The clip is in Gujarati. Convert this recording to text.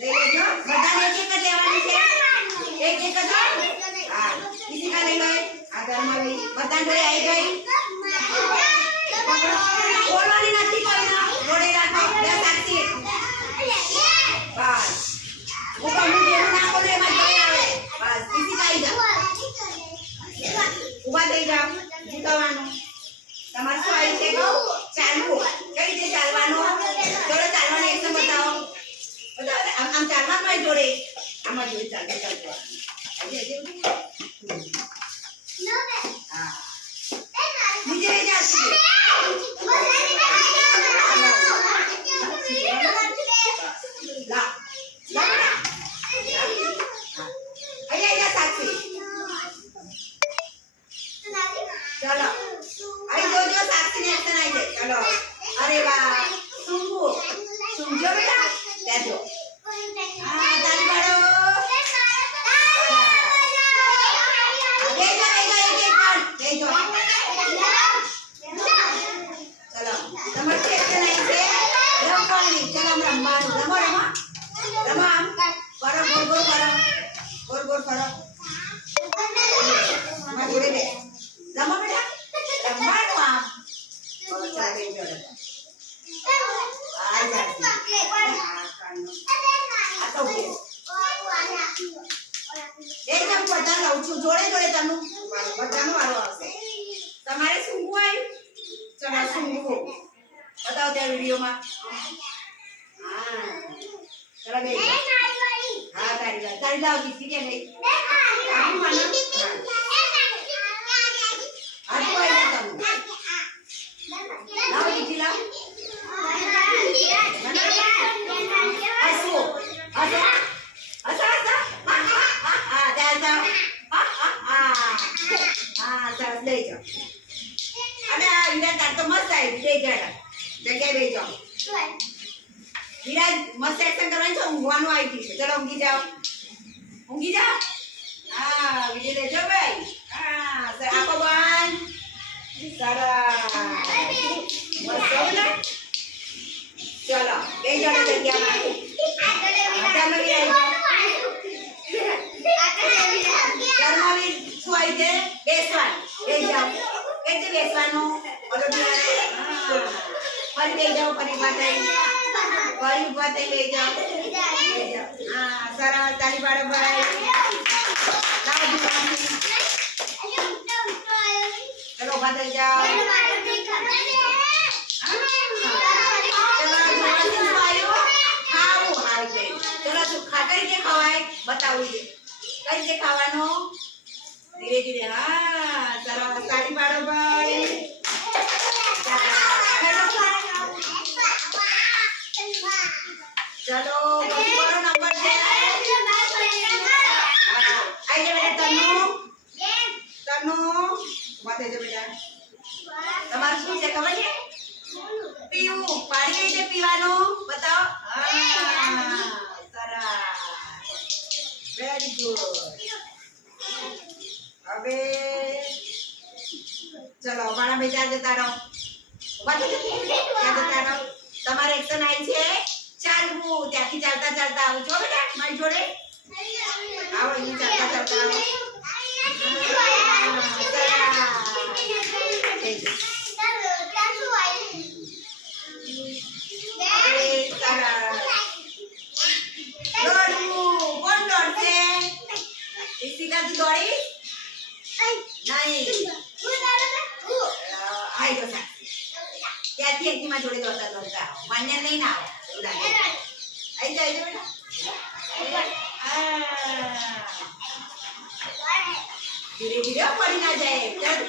ले लेજો બધાને એક એક જ લેવાની છે એક એક જ હા किसी का ले लो આ ઘરમાં બધા જોડે આવી ગઈ બોલવાની નથી કોઈના જોડે રાખો બે સાક્ષી બસ ઉપર હું જેવું ના બોલે એમાં જોઈ આવે બસ किसी का આવી જાઓ ઊભા થઈ જાઓ જીતવાનું તમારે શું આવી છે કહું ચાલવું કઈ રીતે ચાલવાનું જોડે ચાલવાનું એકદમ બતાવો બતાવો આમ ચાલવાનું હોય જોડે આમાં જોડે ચાલતું ચાલતું હા નીચે લઈ જાઓ લા લા અહીંયા સાક્ષી चलो आई जो साक्षी ने एक्शन आई है चलो अरे वाह सुंगू सुंगो बेटा बैठो हां ताली पाड़ो बेटा चलो नंबर एक्शन आई है रमवानी चलो हम रमवानी रमो रमो रमो करो गोल गोल करो गोल गोल करो मैं जोड़े दे रमो बेटा रमवानो आप और चाहे जोड़े आ जाती आ तो के एकदम બધા લઉં છું જોડે જોડે તનું બધાનો વારો આવશે તમારે સુંગુ આવ્યું ચલો સુંગુ બતાવો તે વિડિયોમાં હા ચલો બે હા તારી લાવ દીધી કે નહીં આમ મને આટલું આવી તમે લાવ દીધી લાવ હસો હસો હસો હસો હા ત્યાં જાઓ હા સરસ લઈ જાઓ અને આ વિરાજ તાર તો મસ્ત આવી બે જગ્યાએ બે જાઓ વિરાજ મસ્ત એક્શન કરવાની છે ઊંઘવાનું આવી છે ચલો ઊંઘી જાઓ હા વિજય લેજો ભાઈ હા સર આંખો બંધ સરસ મસ્ત ને ચલો બે જણા જગ્યામાં ચાલો ધર્મવીર શું આવી છે બેસવાનું બે જાઓ કેમ બેસવાનું ઓલો ફરી બે જાઓ ફરી ઉભા થઈ લઈ જાઓ હા સરસ તાલી પાડો ભાઈ ચલો ઉભા થઈ જાઓ ચલો ખાતર રીતે ખવાય બતાવું કઈ રીતે ખાવાનું ધીરે ધીરે હા સરસ તાળી પાડો ભાઈ ચલો બરો નંબર છે આઈ જા બેટા તનુ વાતે જો બેટા તમારું શું છે ખબર છે પીવું પાણી કઈ રીતે પીવાનું બતાવો હા સરસ વેરી ગુડ હવે ચલો મારા બેટા જતા રહો વાતે જતા રહો તમારે એક્શન આવી છે ચાલવું ત્યાંથી ચાલતા ચાલતા આવો છો બેટા મારી જોડે આવો અહીં ચાલતા ચાલતા આવો દોડી નહીં આઈ ગયો ત્યાંથી એકમાં જોડે દોડતા દોડતા માન્ય નહીં ના આવે આઈ જાય બેટા ધીરે ધીરે પડી ના જાય